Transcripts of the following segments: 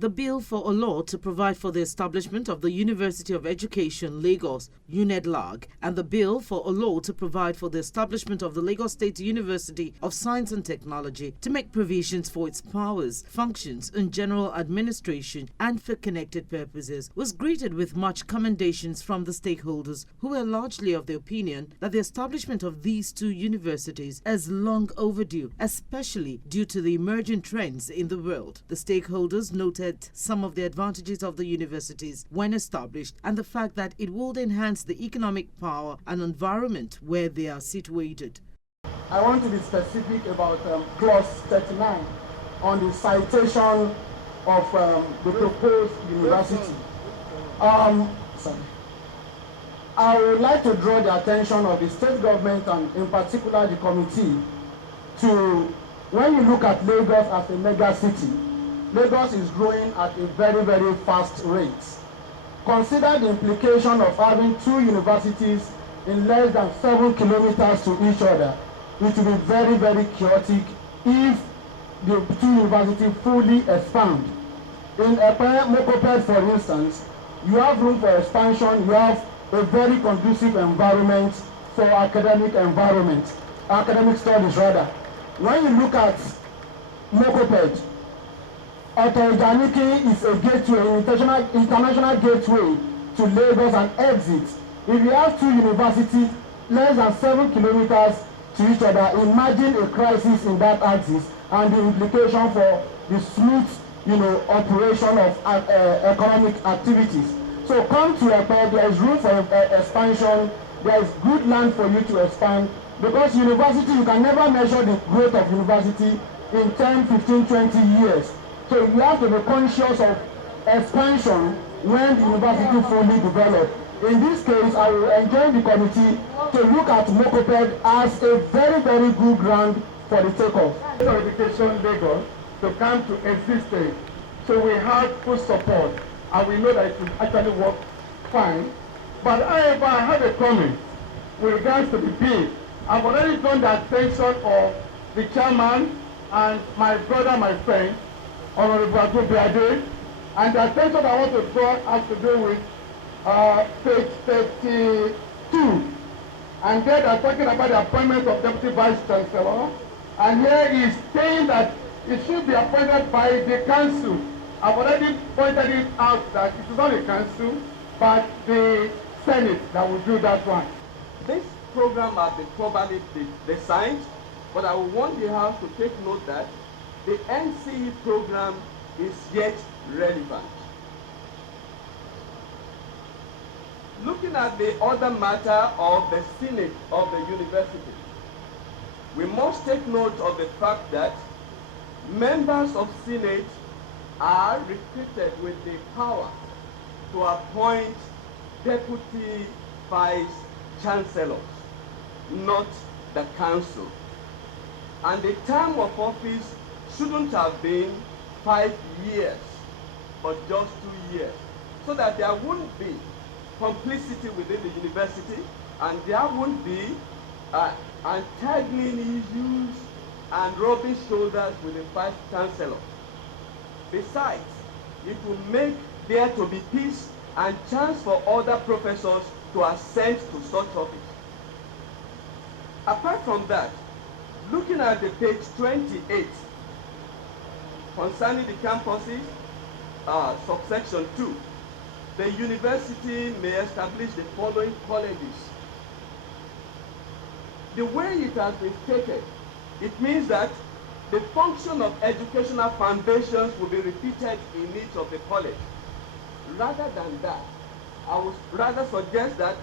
The bill for a law to provide for the establishment of the University of Education, Lagos, UNEDLAG, and the bill for a law to provide for the establishment of the Lagos State University of Science and Technology to make provisions for its powers, functions, and general administration and for connected purposes was greeted with much commendations from the stakeholders, who were largely of the opinion that the establishment of these two universities is long overdue, especially due to the emerging trends in the world. The stakeholders noted some of the advantages of the universities when established and the fact that it would enhance the economic power and environment where they are situated. I want to be specific about clause 39 on the citation of the proposed university. I would like to draw the attention of the state government and in particular the committee to, when you look at Lagos as a mega city, Lagos is growing at a very, very fast rate. Consider the implication of having two universities in less than 7 kilometers to each other. It will be very, very chaotic if the two universities fully expand. In Mokoped, for instance, you have room for expansion, you have a very conducive environment for academic studies rather. When you look at Mokoped, Otojaniki is a gateway, international gateway to Lagos and exit. If you have two universities less than 7 kilometers to each other, imagine a crisis in that axis and the implication for the smooth, operation of economic activities. So come to Epe, there is room for expansion, there is good land for you to expand, because university, you can never measure the growth of university in 10, 15, 20 years. So you have to be conscious of expansion when the university fully develops. In this case, I will enjoin the committee to look at Mokoped as a very, very good ground for the takeoff. Education Lagos to come to existence. So we have full support, and we know that it will actually work fine. But however, I have a comment with regards to the bill. I've already drawn the attention of the chairman and my brother, my friend, Honorable Agobiade, and the attention I want to draw has to do with page 32. And there they're talking about the appointment of Deputy Vice Chancellor. And here he's saying that it should be appointed by the council. I've already pointed it out that it is not the council, but the Senate that will do that one. This program has been probably designed, but I want the House to take note that the NCE program is yet relevant. Looking at the other matter of the Senate of the university, we must take note of the fact that members of Senate are restricted with the power to appoint deputy vice chancellors, not the council. And the term of office shouldn't have been 5 years, but just 2 years, so that there wouldn't be complicity within the university, and there wouldn't be untangling issues and rubbing shoulders with the vice chancellor. Besides, it will make there to be peace and chance for other professors to ascend to such office. Apart from that, looking at the page 28, concerning the campuses, subsection 2, the university may establish the following colleges. The way it has been stated, it means that the function of educational foundations will be repeated in each of the colleges. Rather than that, I would rather suggest that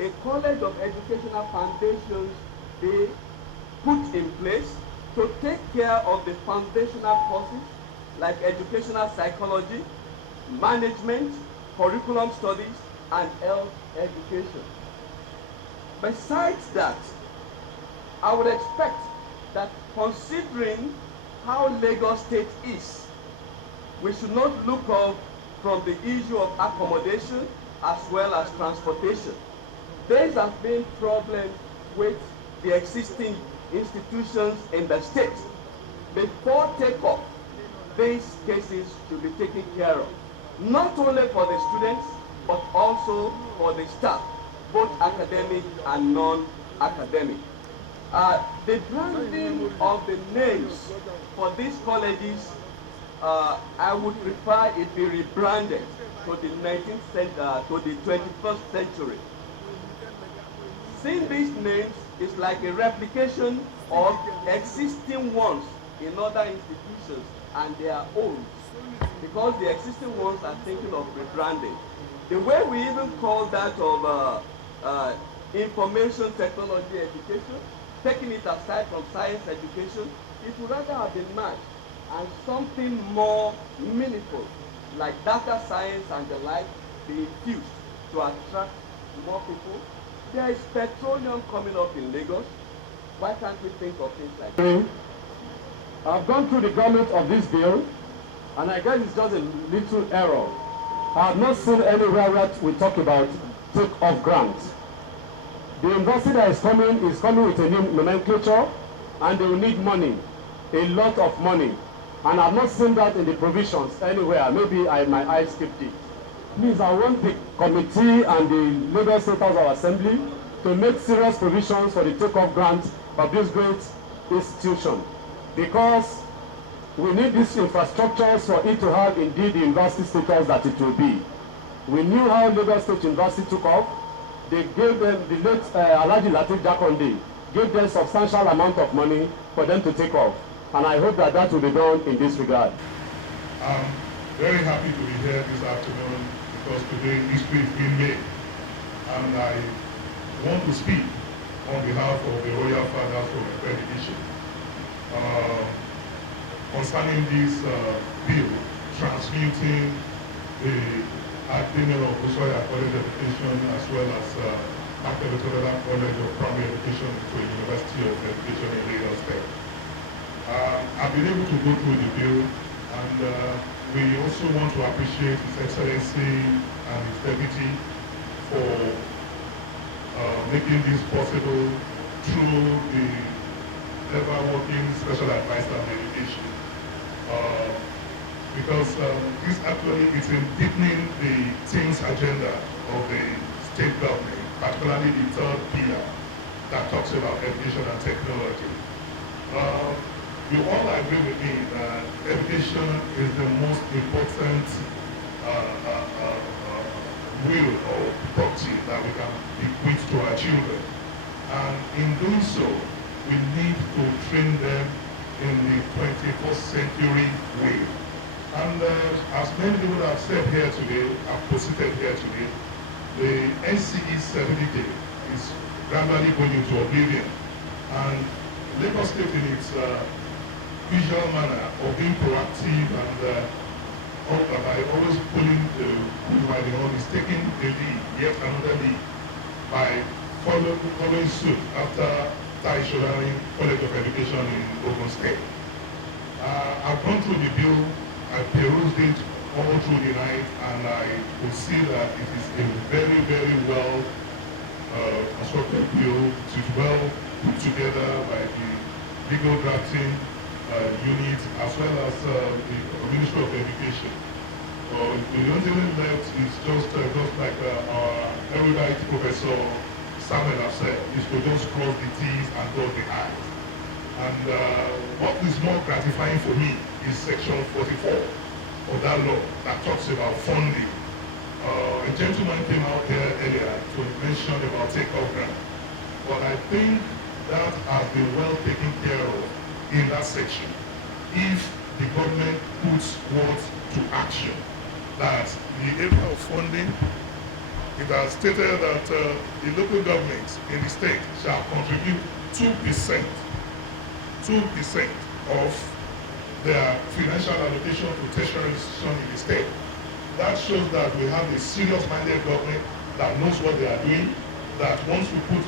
a college of educational foundations be put in place to take care of the foundational courses like educational psychology, management, curriculum studies, and health education. Besides that, I would expect that, considering how Lagos State is, we should not look off from the issue of accommodation as well as transportation. There have been problems with the existing institutions in the state. Before takeoff, these cases should be taken care of, not only for the students, but also for the staff, both academic and non-academic. The branding of the names for these colleges, I would prefer it be rebranded to the 19th century, to the 21st century. Seeing these names is like a replication of existing ones in other institutions and their own, because the existing ones are thinking of rebranding. The way we even call that of information technology education, taking it aside from science education, it would rather have been matched and something more meaningful, like data science and the like, be infused to attract more people. There is petroleum coming up in Lagos. Why can't we think of things like that? I've gone through the gamut of this bill, and I guess it's just a little error. I have not seen anywhere that we talk about take-off grants. The university that is coming with a new nomenclature, and they will need money, a lot of money. And I've not seen that in the provisions anywhere. Maybe my eyes skipped it. Please, I want the committee and the Lagos State House of Assembly to make serious provisions for the take-off grant of this great institution, because we need these infrastructures for it to have indeed the university status that it will be. We knew how Lagos State University took off. They gave them, the late Alhaji Lateef Jakonde gave them substantial amount of money for them to take off. And I hope that that will be done in this regard. I'm very happy to be here this afternoon because today history is being made. And I want to speak on behalf of the Royal Fathers of Education concerning this bill transmuting the Academy of Ushuaia College of Education as well as Academy College of Primary Education to the University of Education in Lagos State. I've been able to go through the bill, and we also want to appreciate His Excellency and His Deputy for making this possible through the ever-working Special Advisor on Education. Because this actually is in deepening the things agenda of the state government, particularly the third pillar that talks about education and technology. You all agree with me that education is the most important will or property that we can bequeath to our children. And in doing so, we need to train them in the 21st century way. And as many people have said here today, have posited here today, the NCE certificate is gradually going into oblivion. And Lagos State in its usual manner of being proactive and by always pulling the by the horn is taking the lead, yet another lead, by following suit after Tai Solarin College of Education in Ogun State. I've gone through the bill, I perused it all through the night, and I could see that it is a very, very well constructed bill. It is well put together by the legal drafting unit as well as the Ministry of Education. The only thing left is just like our erudite Professor Samuel has said, is to just cross the T's and dot the I's. And what is more gratifying for me is Section 44 of that law that talks about funding. A gentleman came out here earlier to mention about take-off grant, but I think that has been well taken care of in that section. If the government puts words to action, that the area of funding, it has stated that the local governments in the state shall contribute 2% of their financial allocation to tertiary institutions in the state. That shows that we have a serious-minded government that knows what they are doing, that wants to put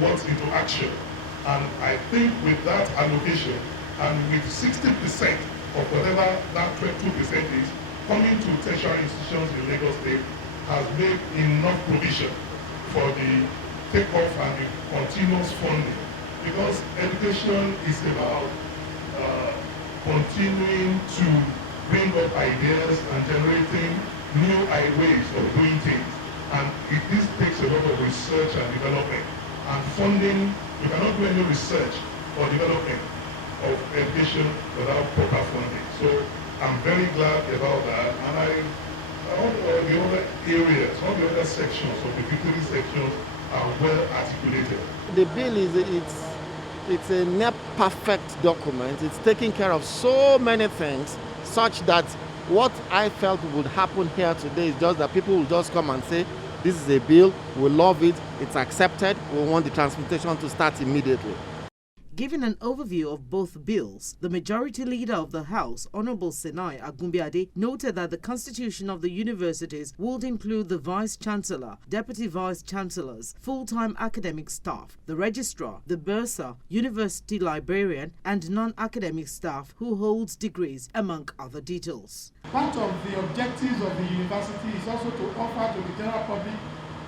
words into action. And I think with that allocation, and with 60% of whatever that 22% is coming to tertiary institutions in Lagos State, has made enough provision for the takeoff and the continuous funding. Because education is about continuing to bring up ideas and generating new ways of doing things. And this takes a lot of research and development. And funding, you cannot do any research or development of education without proper funding. So I'm very glad about that. And all the other areas, all the other sections of the 53 sections are well articulated. The bill it's a near perfect document. It's taking care of so many things such that what I felt would happen here today is just that people will just come and say, this is a bill, we love it, it's accepted, we want the transportation to start immediately. Giving an overview of both bills, the Majority Leader of the House, Honorable Senai Agumbiade, noted that the constitution of the universities would include the Vice-Chancellor, Deputy Vice-Chancellors, full-time academic staff, the Registrar, the Bursar, University Librarian, and non-academic staff who holds degrees, among other details. Part of the objectives of the university is also to offer to the general public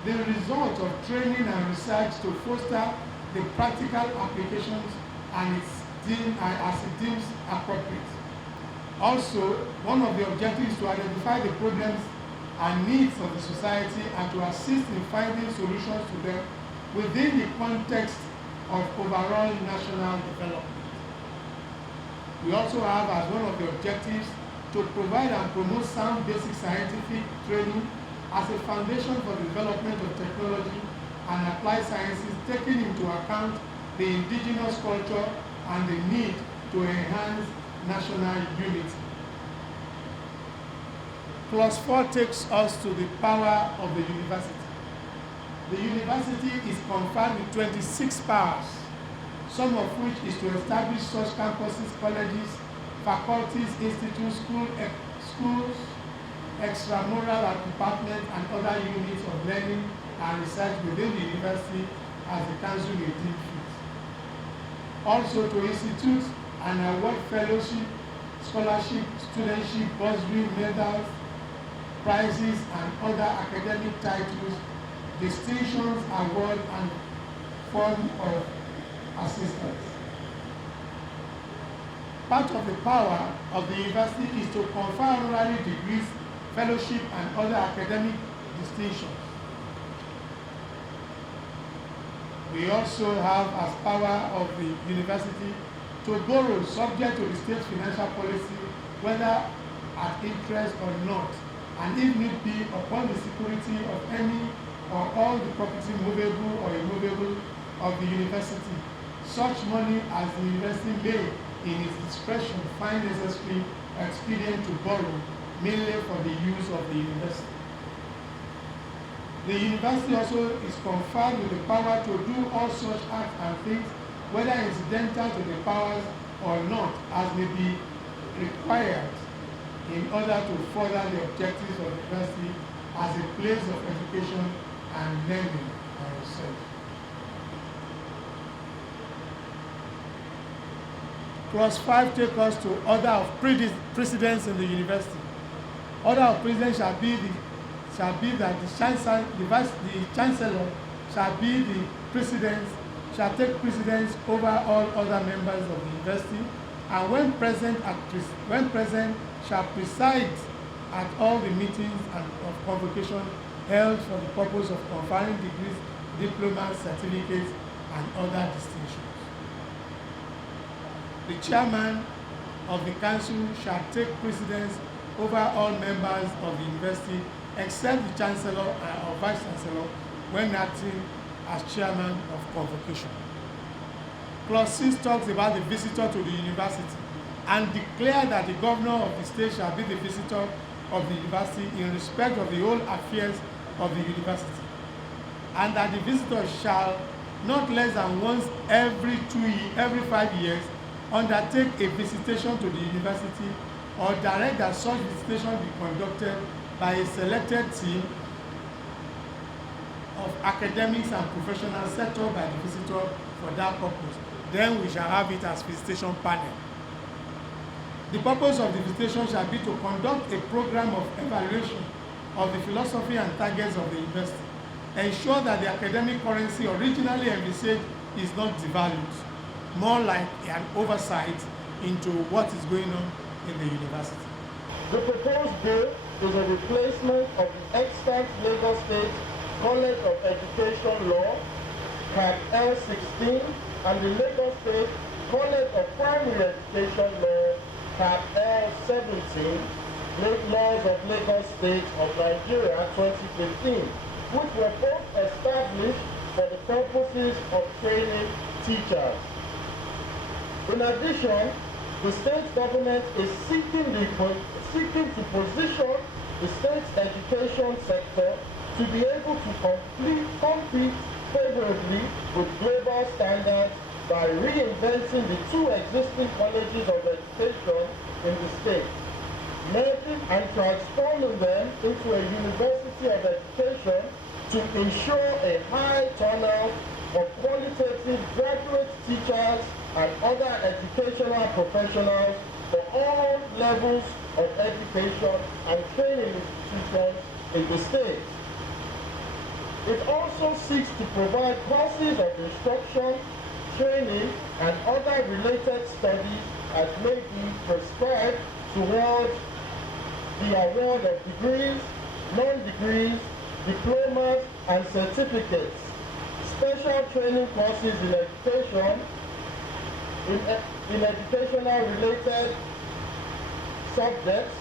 the result of training and research to foster the practical applications and as it deems appropriate. Also, one of the objectives is to identify the problems and needs of the society and to assist in finding solutions to them within the context of overall national development. We also have as one of the objectives to provide and promote sound basic scientific training as a foundation for the development of technology and applied sciences, taking into account the indigenous culture and the need to enhance national unity. Clause 4 takes us to the power of the university. The university is conferred with 26 powers, some of which is to establish such campuses, colleges, faculties, institutes, schools, extramural departments, and other units of learning and research within the university as the council may deem fit. Also to institute and award fellowship, scholarship, studentship, bursary, medals, prizes, and other academic titles, distinctions, award, and form of assistance. Part of the power of the university is to confer honorary degrees, fellowship, and other academic distinctions. We also have as power of the university to borrow subject to the state financial policy, whether at interest or not, and if need be upon the security of any or all the property movable or immovable of the university, such money as the university may in its discretion find necessary or expedient to borrow, mainly for the use of the university. The university also is conferred with the power to do all such acts and things, whether incidental to the powers or not, as may be required in order to further the objectives of the university as a place of education and learning and research. Clause 5 takes us to order of precedence in the university. Order of precedence shall be that the chancellor shall be the precedence, shall take precedence over all other members of the university, and when present shall preside at all the meetings of convocation held for the purpose of conferring degrees, diplomas, certificates, and other distinctions. The chairman of the council shall take precedence over all members of the university except the chancellor or vice chancellor when acting as chairman of convocation. Clause 6 talks about the visitor to the university and declare that the governor of the state shall be the visitor of the university in respect of the whole affairs of the university, and that the visitor shall not less than once every 5 years undertake a visitation to the university or direct that such visitation be conducted by a selected team of academics and professionals set up by the visitor for that purpose. Then we shall have it as visitation panel. The purpose of the visitation shall be to conduct a program of evaluation of the philosophy and targets of the university, ensure that the academic currency originally envisaged is not devalued, more like an oversight into what is going on in the university. The proposed bill is a replacement of the extant Lagos State College of Education Law, Cap L16, and the Lagos State College of Primary Education Law, Cap L17, Laws of Lagos State of Nigeria 2015, which were both established for the purposes of training teachers. In addition, the state government is seeking to position the state's education sector to be able to compete favorably with global standards by reinventing the two existing colleges of education in the state, merging and transforming them into a university of education to ensure a high turnout of qualitative graduate teachers and other educational professionals for all levels of education and training institutions in the state. It also seeks to provide courses of instruction, training, and other related studies as may be prescribed towards the award of degrees, non-degrees, diplomas, and certificates, special training courses in education, in educational related subjects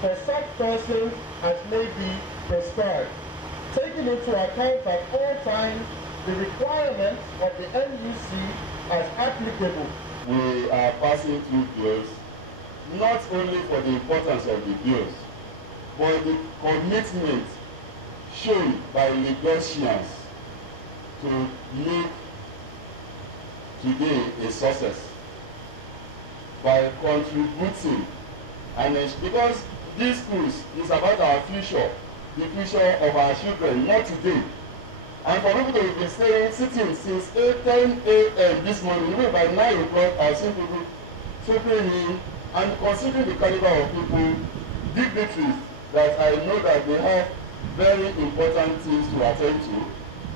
for such persons as may be prescribed, taking into account at all times the requirements of the NUC as applicable. We are passing through bills not only for the importance of the bills, but the commitment shown by Lagosians to make today a success by contributing, and because these schools is about our future, the future of our children, not today. And for people to have been sitting since 10 a.m. this morning, even by 9 o'clock, I've seen people trooping in, and considering the caliber of people, dignitaries that I know that they have very important things to attend to,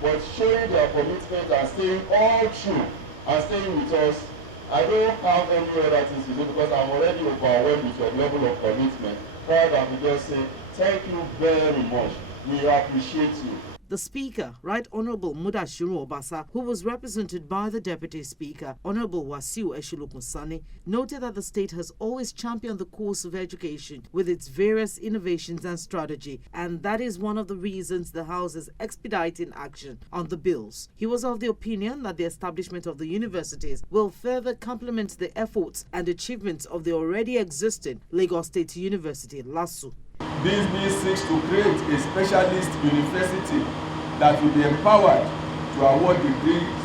but showing their commitment and staying all true and staying with us. I don't have any other things to do because I'm already overwhelmed with your level of commitment. Rather than just say, thank you very much. We appreciate you. The Speaker, Right Honourable Mudashiru Obasa, who was represented by the Deputy Speaker, Honourable Wasiu Eshilokunsani, noted that the state has always championed the course of education with its various innovations and strategy, and that is one of the reasons the House is expediting action on the bills. He was of the opinion that the establishment of the universities will further complement the efforts and achievements of the already existing Lagos State University, LASU. This bill seeks to create a specialist university that will be empowered to award degrees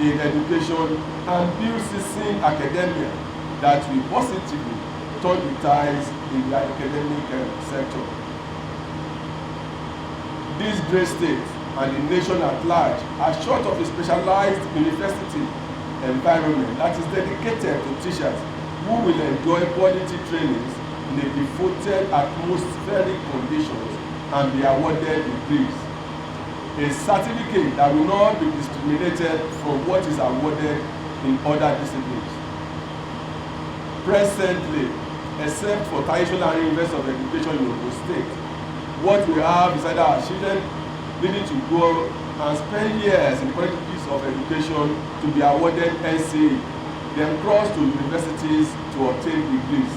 in education and build seasoned academia that will positively turn the tides in the academic sector. This great state and the nation at large are short of a specialized university environment that is dedicated to teachers who will enjoy quality trainings in a devoted atmospheric conditions and be awarded degrees. A certificate that will not be discriminated from what is awarded in other disciplines. Presently, except for traditional University of Education in Ogun State, what we have is either our children needing to go and spend years in colleges of education to be awarded NCE, then cross to universities to obtain degrees,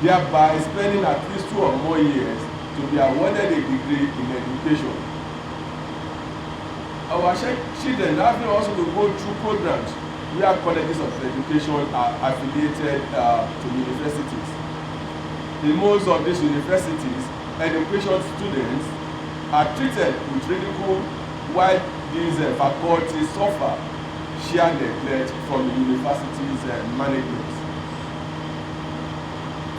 thereby spending at least 2 or more years to be awarded a degree in education. Our children have also to go through programs where colleges of education are affiliated to universities. In most of these universities, education students are treated with ridicule while these faculties suffer sheer neglect from the university's management.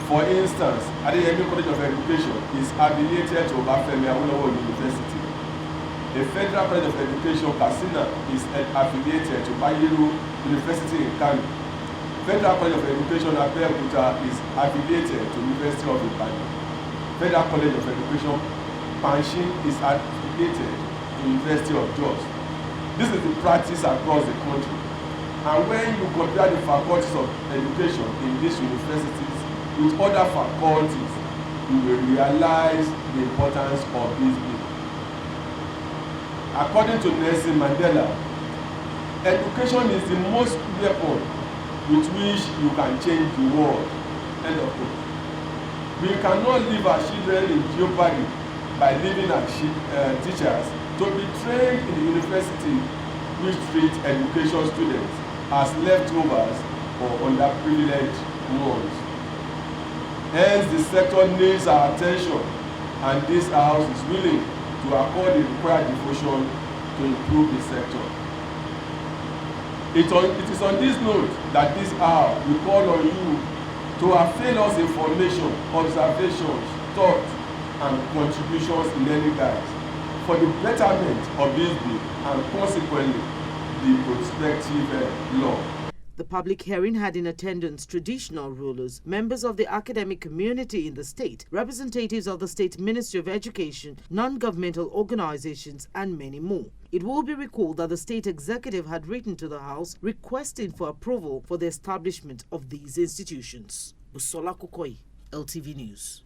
For instance, Adeyemi College of Education is affiliated to Obafemi Awolowo University. The Federal College of Education, Katsina, is affiliated to Bayero University in Kano. Federal College of Education, Abeokuta, is affiliated to University of Ibadan. Federal College of Education, Panshin, is affiliated to University of Jos. This is the practice across the country. And when you compare the faculties of education in these universities with other faculties, you will realize the importance of this bill. According to Nelson Mandela, education is the most weapon with which you can change the world. End of quote. We cannot leave our children in jeopardy by leaving our teachers to be trained in the university which treat education students as leftovers or underprivileged ones. Hence, the sector needs our attention, and this house is willing to accord the required devotion to improve the sector. It is on this note that this hour we call on you to avail us information, observations, thoughts, and contributions in any guise for the betterment of this bill and consequently the prospective law. The public hearing had in attendance traditional rulers, members of the academic community in the state, representatives of the State Ministry of Education, non-governmental organizations, and many more. It will be recalled that the state executive had written to the House requesting for approval for the establishment of these institutions. Busola Kukoi, LTV News.